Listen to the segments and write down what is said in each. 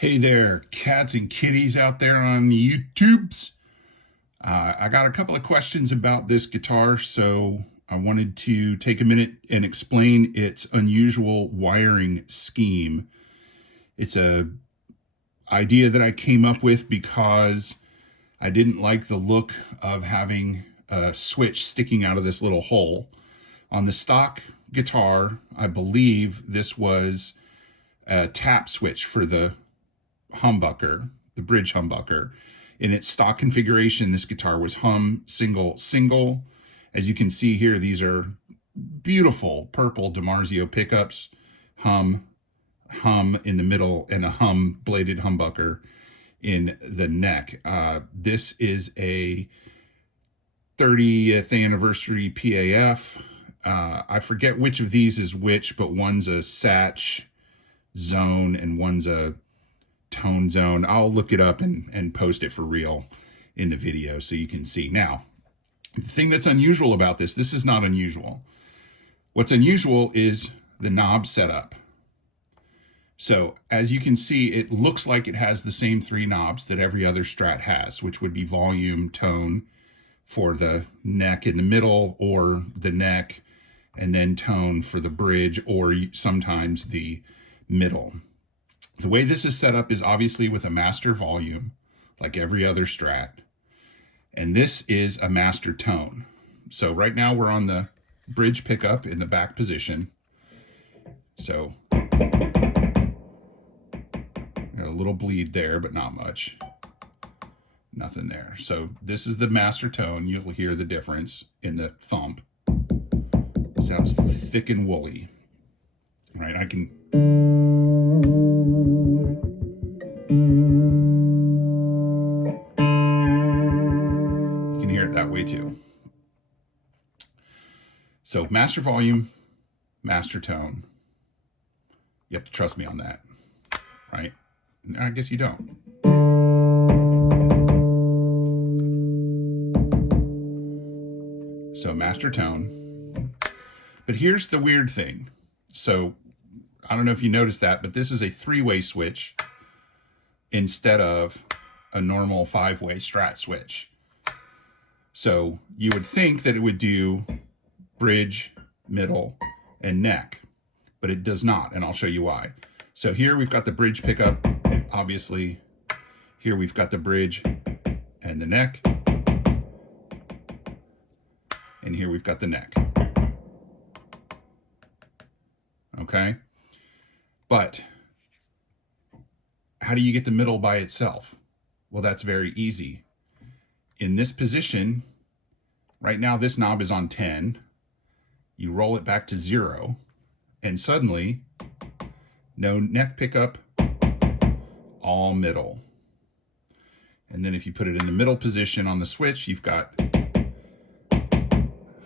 Hey there, cats and kitties out there on the YouTubes. I got a couple of questions about this guitar, so I wanted to take a minute and explain its unusual wiring scheme. It's a idea that I came up with because I didn't like the look of having a switch sticking out of this little hole. On the stock guitar, I believe this was a tap switch for the humbucker, the bridge humbucker. In its stock configuration, this guitar was hum, single, single. As you can see here, these are beautiful purple DiMarzio pickups, hum, hum in the middle, and a hum bladed humbucker in the neck. This is a 30th anniversary PAF. I forget which of these is which, but one's a Satch zone and one's a tone zone. I'll look it up and post it for real in the video so you can see. Now, the thing that's unusual about this is not unusual. What's unusual is the knob setup. So as you can see, it looks like it has the same three knobs that every other Strat has, which would be volume, tone for the neck in the middle, or the neck, and then tone for the bridge, or sometimes the middle. The way this is set up is obviously with a master volume, like every other Strat. And this is a master tone. So right now we're on the bridge pickup in the back position. So got a little bleed there, but not much. Nothing there. So this is the master tone. You'll hear the difference in the thump. It sounds thick and woolly. Right? I can... You can hear it that way too. So master volume, master tone. You have to trust me on that, right? I guess you don't. So master tone. But here's the weird thing. So I don't know if you noticed that, but this is a three-way switch instead of a normal five-way Strat switch. So you would think that it would do bridge, middle, and neck, but it does not, and I'll show you why. So here we've got the bridge pickup, obviously. Here we've got the bridge and the neck. And here we've got the neck. Okay? But how do you get the middle by itself? Well, that's very easy. In this position, right now this knob is on 10. You roll it back to 0, and suddenly, no neck pickup, all middle. And then if you put it in the middle position on the switch, you've got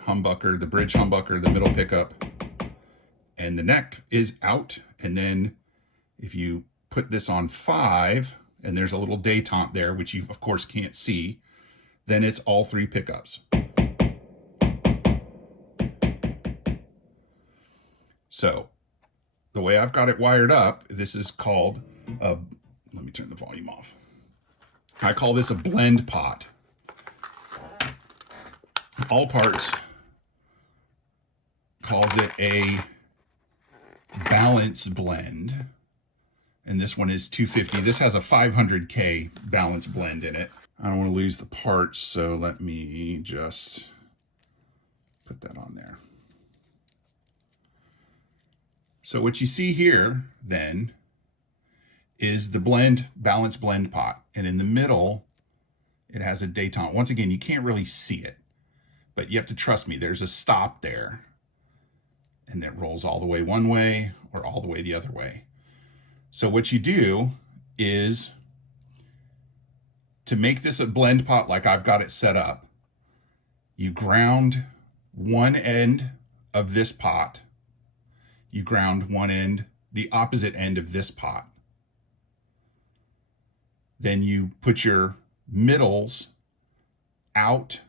humbucker, the bridge humbucker, the middle pickup, and the neck is out. And then if you put this on 5, and there's a little detente there, which you of course can't see, then it's all three pickups. So the way I've got it wired up, this is called a, let me turn the volume off. I call this a blend pot. All Parts calls it a balance blend. And this one is 250. This has a 500K balance blend in it. I don't want to lose the parts, so let me just put that on there. So what you see here then is the balance blend pot. And in the middle, it has a detente. Once again, you can't really see it, but you have to trust me. There's a stop there, and that rolls all the way one way or all the way the other way. So what you do is, to make this a blend pot like I've got it set up, you ground one end of this pot. You ground one end, the opposite end of this pot. Then you put your middles out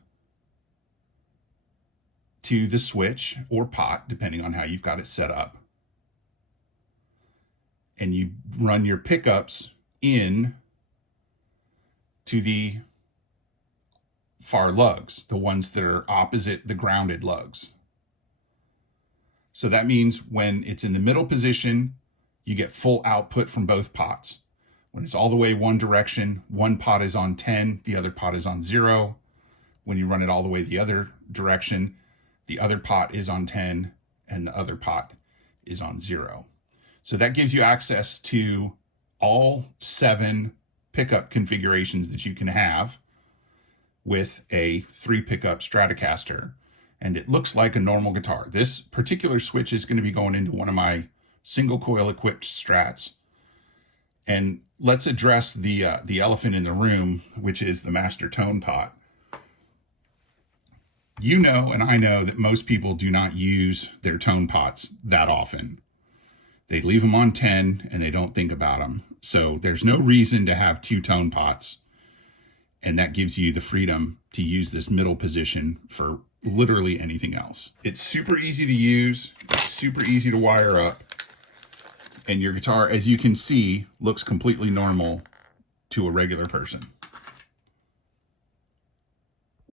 to the switch or pot, depending on how you've got it set up. And you run your pickups in to the far lugs, the ones that are opposite the grounded lugs. So that means when it's in the middle position, you get full output from both pots. When it's all the way one direction, one pot is on 10, the other pot is on 0. When you run it all the way the other direction, the other pot is on 10 and the other pot is on 0. So that gives you access to all 7 pickup configurations that you can have with a 3 pickup Stratocaster. And it looks like a normal guitar. This particular switch is going to be going into one of my single coil equipped Strats. And let's address the elephant in the room, which is the master tone pot. You know, and I know that most people do not use their tone pots that often. They leave them on 10 and they don't think about them. So there's no reason to have 2 tone pots. And that gives you the freedom to use this middle position for literally anything else. It's super easy to use. It's super easy to wire up. And your guitar, as you can see, looks completely normal to a regular person.